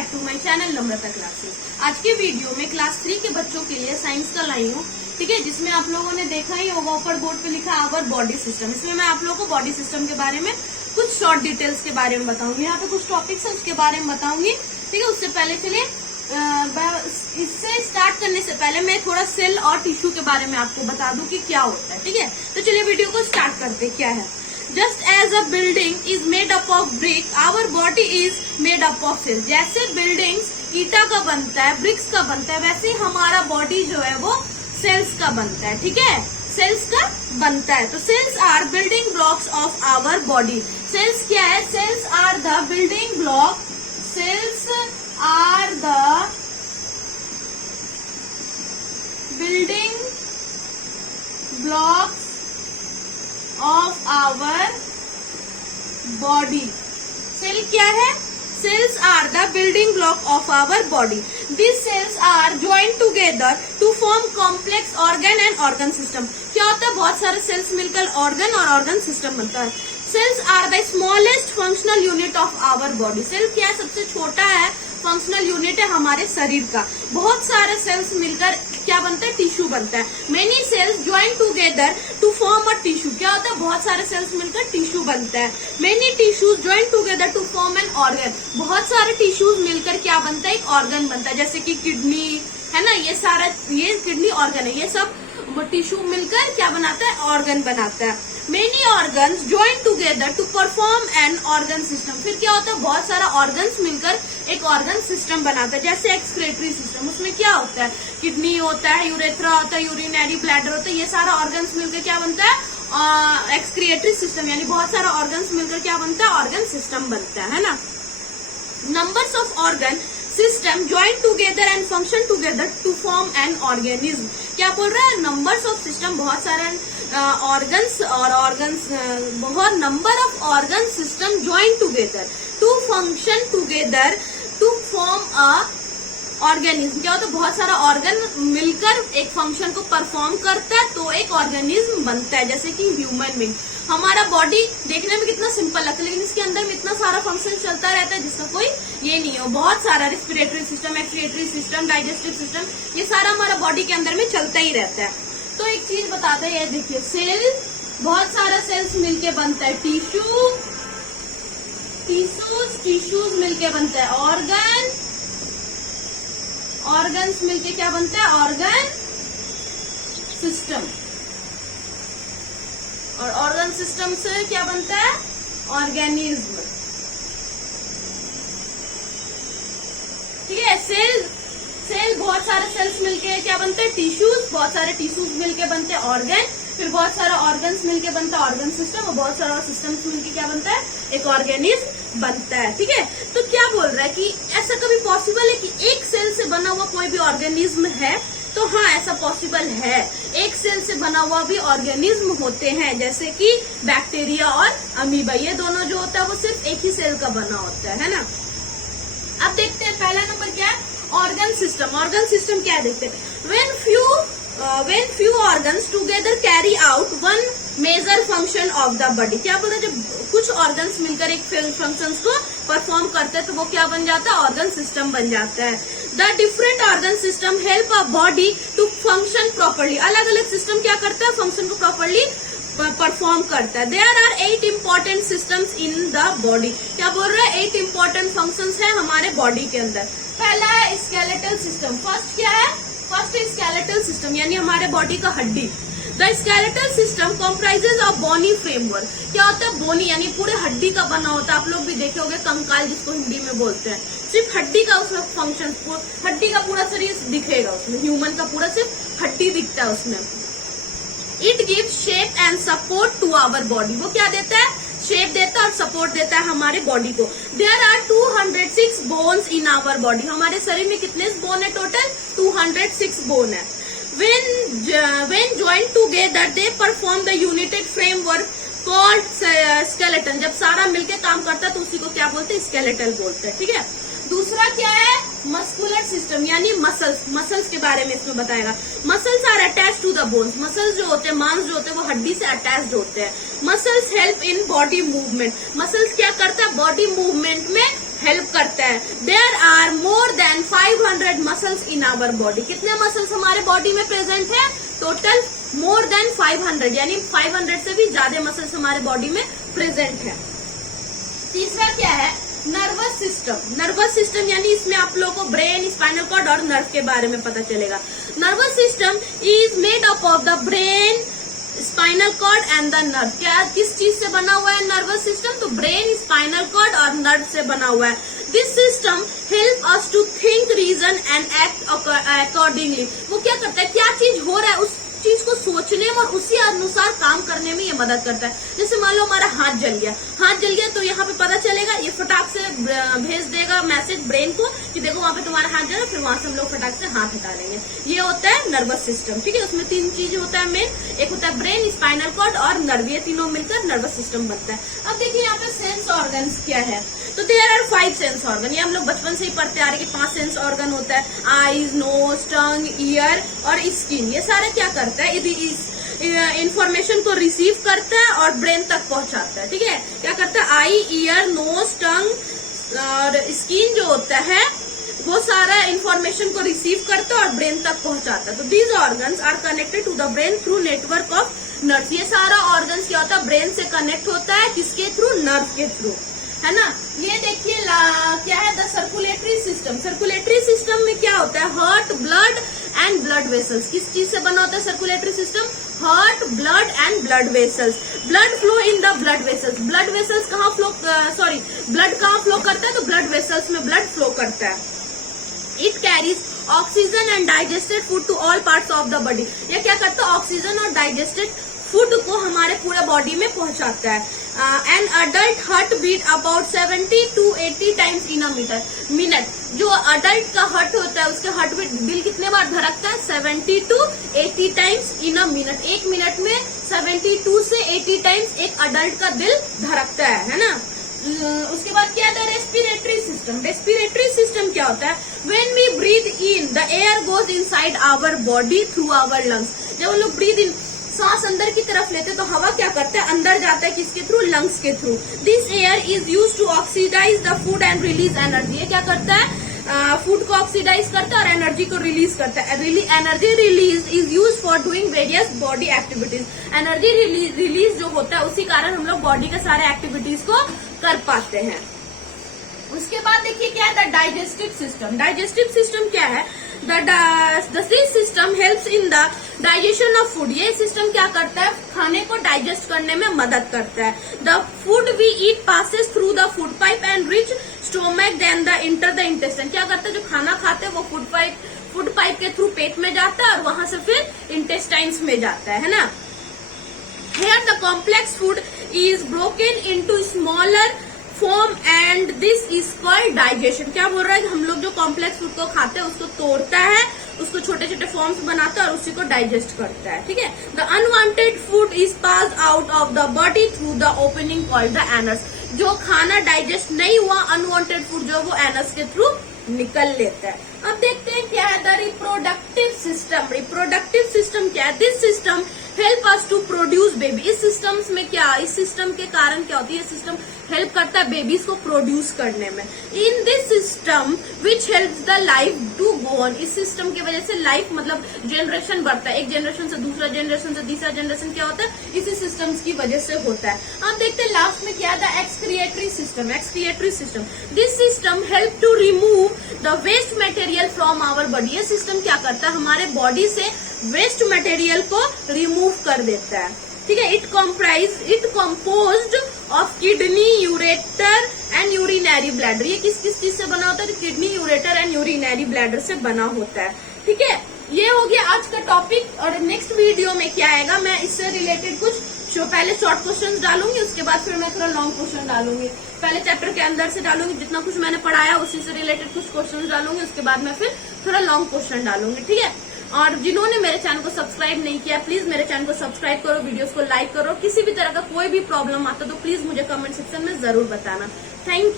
Back to my channel Namrata classes. आज के video में क्लास 3 के बच्चों के लिए साइंस का लाई हूँ, ठीक है, जिसमें आप लोगों ने देखा ही होगा ऊपर बोर्ड पे लिखा आवर बॉडी सिस्टम। इसमें मैं आप लोगों को बॉडी सिस्टम के बारे में कुछ शॉर्ट डिटेल्स के बारे में बताऊंगी। यहाँ पे कुछ टॉपिक्स है उसके बारे में बताऊंगी, ठीक है। उससे पहले चलिए इससे स्टार्ट करने से पहले मैं थोड़ा सेल और टिश्यू के बारे में आपको बता दूं कि क्या होता है, ठीक है। तो चलिए वीडियो को स्टार्ट करते हैं। क्या है, just as a building is made up of brick our body is made up of cell. जैसे बिल्डिंग्स ईटा का बनता है, ब्रिक्स का बनता है, वैसे ही हमारा बॉडी जो है वो सेल्स का बनता है, ठीक है, सेल्स का बनता है। तो cells are building blocks of our body. Cells क्या है? Cells are the building block, cells are the building blocks of our body. Cell क्या है? Cells are the building block of our body. These cells are joined together to form complex organ and organ system. क्या होता है? बहुत सारे cells मिलकर organ और organ system बनता है। Cells are the smallest functional unit of our body. Cell क्या है? सबसे छोटा है फंक्शनल यूनिट है हमारे शरीर का। बहुत सारे सेल्स मिलकर क्या बनता है? टिश्यू बनता है। Many cells join together to form a tissue. क्या होता है? बहुत सारे सेल्स मिलकर टिश्यू बनता है। Many tissues join together to form an organ. बहुत सारे टिश्यूज मिलकर क्या बनता है? एक ऑर्गन बनता है, जैसे कि किडनी है ना, ये सारा ये किडनी ऑर्गन है। ये सब टिश्यू मिलकर क्या बनाता है? ऑर्गन बनाता है। Many organs join together to perform an organ system. फिर क्या होता है? बहुत सारा ऑर्गन्स मिलकर एक ऑर्गन सिस्टम बनाता है, जैसे एक्सक्रेटरी सिस्टम। उसमें क्या होता है? किडनी होता है, यूरेथ्रा होता है, यूरिनरी ब्लैडर होता है। ये सारा ऑर्गन्स मिलकर क्या बनता है? Excretory system. यानी बहुत सारा ऑर्गन्स मिलकर क्या बनता है? ऑर्गन सिस्टम बनता है ना। Numbers of organ system join together and function together to form an organism. क्या बोल रहा है? नंबर्स ऑफ सिस्टम, बहुत सारे ऑर्गन्स और ऑर्गन्स, बहुत number of organ system join together to function together to form a organism. क्या होता है? बहुत सारा ऑर्गन मिलकर एक फंक्शन को परफॉर्म करता है तो एक ऑर्गेनिज्म बनता है, जैसे कि ह्यूमन बीइंग। हमारा बॉडी देखने में कितना सिंपल लगता है, लेकिन इसके अंदर में इतना सारा फंक्शन चलता रहता है जिसका कोई ये नहीं हो। बहुत सारा respiratory system, excretory system, digestive system, ये सारा हमारा बॉडी के अंदर में चलता ही रहता है। तो एक चीज बताते हैं, ये देखिए, सेल, बहुत सारा सेल्स मिलके बनता है टिश्यू, टिश्यूज मिलके बनता है ऑर्गन, ऑर्गन्स मिलके क्या बनता है? Organ system. और ऑर्गन सिस्टम से क्या बनता है? ऑर्गेनिज्म, ठीक है। सेल बहुत सारे सेल्स मिलके क्या बनते हैं? टिश्यूज। बहुत सारे टिश्यूज मिलके बनते हैं ऑर्गन। फिर बहुत सारा ऑर्गन्स मिलके बनता है ऑर्गन सिस्टम, और बहुत सारा सिस्टम्स मिलके क्या बनता है? एक ऑर्गेनिज्म बनता है, ठीक है। तो क्या बोल रहा है कि ऐसा कभी पॉसिबल है कि एक सेल से बना हुआ कोई भी ऑर्गेनिज्म है? तो हाँ, ऐसा पॉसिबल है। एक सेल से बना हुआ भी ऑर्गेनिज्म होते हैं, जैसे कि बैक्टीरिया और अमीबा। ये दोनों जो होता है वो सिर्फ एक ही सेल का बना होता है ना। अब देखते हैं पहला नंबर क्या है? Organ system. ऑर्गन सिस्टम क्या है देखते हैं। when few organs together carry out one major function of the body। क्या बोला? जब कुछ ऑर्गन्स मिलकर एक फंक्शंस को परफॉर्म करते हैं तो वो क्या बन जाता है? ऑर्गन सिस्टम बन जाता है। The different organ system help a body to function properly. अलग अलग सिस्टम क्या करता है? फंक्शन को प्रॉपरली परफॉर्म करता है। There are 8 important systems in the body. क्या बोल रहा है? 8 इंपॉर्टेंट फंक्शंस है हमारे बॉडी के अंदर। पहला है स्केलेटल सिस्टम। फर्स्ट क्या है? फर्स्ट स्केलेटल सिस्टम, यानी हमारे बॉडी का हड्डी। The skeletal system comprises of bony framework. क्या होता है? बोनी यानी पूरे हड्डी का बना होता है। आप लोग भी देखे होंगे कंकाल, जिसको हिंदी में बोलते हैं। सिर्फ हड्डी का उसमें फंक्शन, हड्डी का पूरा शरीर दिखेगा उसमें। ह्यूमन का पूरा सिर्फ हड्डी दिखता है उसमें। It gives shape and support to our body. वो क्या देता है? शेप देता है और सपोर्ट देता है हमारे बॉडी को। There are 206 bones in our body. हमारे शरीर में कितने बोन है? टोटल 206 बोन है। when joined together they perform the united framework called skeleton। जब सारा मिलके काम करता है तो उसी को क्या बोलते हैं? स्केलेटल बोलते हैं, ठीक है। दूसरा क्या है? मस्कुलर सिस्टम, यानी मसल्स। मसल्स के बारे में इसमें बताएगा। Muscles are attach to the bones. Muscles जो होते हैं, मांस जो होते हैं, वो हड्डी से अटैच्ड होते हैं। Muscles help in body movement. Muscles क्या करता है? बॉडी मूवमेंट में हेल्प करता है। There are more than 500 muscles in our body. कितने मसल्स हमारे बॉडी में प्रेजेंट है? टोटल मोर देन 500, यानी 500 से भी ज्यादा मसल्स हमारे बॉडी में प्रेजेंट है। तीसरा क्या है? Nervous system. नर्वस सिस्टम यानी इसमें आप लोगों को ब्रेन, स्पाइनल कॉर्ड और नर्व के बारे में पता चलेगा। Nervous system is made up of the brain, spinal cord and the nerve. क्या किस चीज से बना हुआ है नर्वस सिस्टम? तो ब्रेन, स्पाइनल कॉर्ड और नर्व से बना हुआ है। This system help us to think, reason and act accordingly. वो क्या करता है? क्या चीज हो रहा है उस चीज को सोचने में और उसी अनुसार काम करने में ये मदद करता है। जैसे मान लो हमारा हाथ जल गया तो यहाँ पे पता चलेगा, ये फटाक से भेज देगा मैसेज ब्रेन को कि देखो वहां पे तुम्हारा हाथ जला, फिर वहां से हम लोग फटाक से हाथ हटा लेंगे। ये होता है नर्वस सिस्टम, ठीक है। उसमें 3 चीज होता है मेन, एक होता है ब्रेन, स्पाइनल कॉर्ड और नर्व, ये तीनों मिलकर नर्वस सिस्टम बनता है। अब देखिए यहाँ पे सेंस ऑर्गन्स क्या है। तो देयर आर 5 सेंस ऑर्गन। ये हम लोग बचपन से ही पढ़ते आ रहे कि 5 सेंस ऑर्गन होता है, आईज, नोज, टंग, ईयर और स्किन। ये सारे क्या करता है? इस इंफॉर्मेशन को रिसीव करता है और ब्रेन तक पहुंचाता है, ठीक है। क्या करता है? आई, ईयर, नोज, टंग और स्किन जो होता है वो सारा इंफॉर्मेशन को रिसीव करता है और ब्रेन तक पहुंचाता है। तो these organs are connected to the brain through network of nerves. ये सारा ऑर्गन्स क्या होता है? ब्रेन से कनेक्ट होता है, किसके थ्रू? नर्व के थ्रू, है ना। ये देखिए क्या है? The circulatory system. Circulatory system में क्या होता है? Heart, blood and blood vessels. किस चीज से बना होता है circulatory system? Heart, blood and blood vessels. Blood flow in the blood vessels. Blood vessels कहाँ फ्लो, ब्लड कहाँ फ्लो करता है? तो ब्लड वेसल्स में ब्लड फ्लो करता है। It carries oxygen and digested food to all parts of the body. ये क्या करता है? ऑक्सीजन और डाइजेस्टेड फूड को हमारे पूरे बॉडी में पहुंचाता है। An adult heart beat about 70 to 80 times in a minute. जो अडल्ट का हार्ट होता है उसके हार्ट बीट दिल कितने बार धड़कता है? 70 to 80 times in a minute. 1 minute में 72 से 80 टाइम्स एक अडल्ट का दिल धड़कता है ना। उसके बाद क्या था? Respiratory system. रेस्पिरेटरी सिस्टम क्या होता है? When we breathe in the air goes inside our body through our lungs. जब हम लोग ब्रीथ इन, सांस अंदर की तरफ लेते तो हवा क्या करता है? अंदर जाता है, किसके थ्रू? लंग्स के थ्रू। This air is use to oxidise the food and release energy. ये क्या करता है? फूड को ऑक्सीडाइज करता है और एनर्जी को रिलीज करता है। Energy release is use for doing various body activities. Energy release जो होता है उसी कारण हम लोग बॉडी के सारे एक्टिविटीज को कर पाते हैं। उसके बाद देखिए क्या है? The digestive system. Digestive system क्या है? This system helps in the digestion of food. ये सिस्टम क्या करता है? खाने को डाइजेस्ट करने में मदद करता है। The food we eat passes through the food pipe and reach stomach then the inter the intestine. क्या करता है? जो खाना खाते हैं वो फूड पाइप के थ्रू पेट में जाता है और वहां से फिर इंटेस्टाइन्स में जाता है ना। Here the complex food is broken into smaller form and this is called digestion। क्या बोल रहा है? हम लोग जो कॉम्प्लेक्स फूड को खाते हैं उसको तोड़ता है, उसको छोटे छोटे फॉर्म्स बनाता है और उसी को डाइजेस्ट करता है, ठीक है। The unwanted food is pass out of the body through the opening called the anus. जो खाना डाइजेस्ट नहीं हुआ, अनवांटेड फूड जो वो एनस के थ्रू निकल लेता है। अब देखते हैं क्या है the reproductive system. Reproductive system क्या है? This system help us to produce baby. इस सिस्टम्स में क्या, इस सिस्टम के कारण क्या होती है? सिस्टम हेल्प करता है बेबीज को प्रोड्यूस करने में। In this system which helps the life to go on. इस सिस्टम की वजह से लाइफ मतलब जनरेशन बढ़ता है, एक जनरेशन से दूसरा जनरेशन से तीसरा जनरेशन क्या होता है? इसी सिस्टम्स की वजह से होता है। अब देखते हैं लास्ट में क्या था? Excretory system. Excretory system, this system help to remove the waste material from our body. ये सिस्टम क्या करता है? हमारे बॉडी से वेस्ट मटेरियल को रिमूव कर देता है, ठीक है। It composed of kidney, ureter and urinary bladder. ये किस किस चीज से बना होता है? तो kidney, ureter and urinary bladder से बना होता है, ठीक है। ये हो गया आज का टॉपिक। और नेक्स्ट वीडियो में क्या आएगा, मैं इससे रिलेटेड कुछ पहले शॉर्ट क्वेश्चन डालूंगी, उसके बाद फिर मैं थोड़ा लॉन्ग क्वेश्चन डालूंगी। पहले चैप्टर के अंदर से डालूंगी, जितना कुछ मैंने पढ़ाया उसी से रिलेटेड कुछ क्वेश्चन डालूंगी, उसके बाद मैं फिर थोड़ा लॉन्ग क्वेश्चन डालूंगी, ठीक है। और जिन्होंने मेरे चैनल को सब्सक्राइब नहीं किया, प्लीज मेरे चैनल को सब्सक्राइब करो, वीडियोस को लाइक करो। किसी भी तरह का कोई भी प्रॉब्लम आता तो प्लीज मुझे कमेंट सेक्शन में जरूर बताना। Thank you.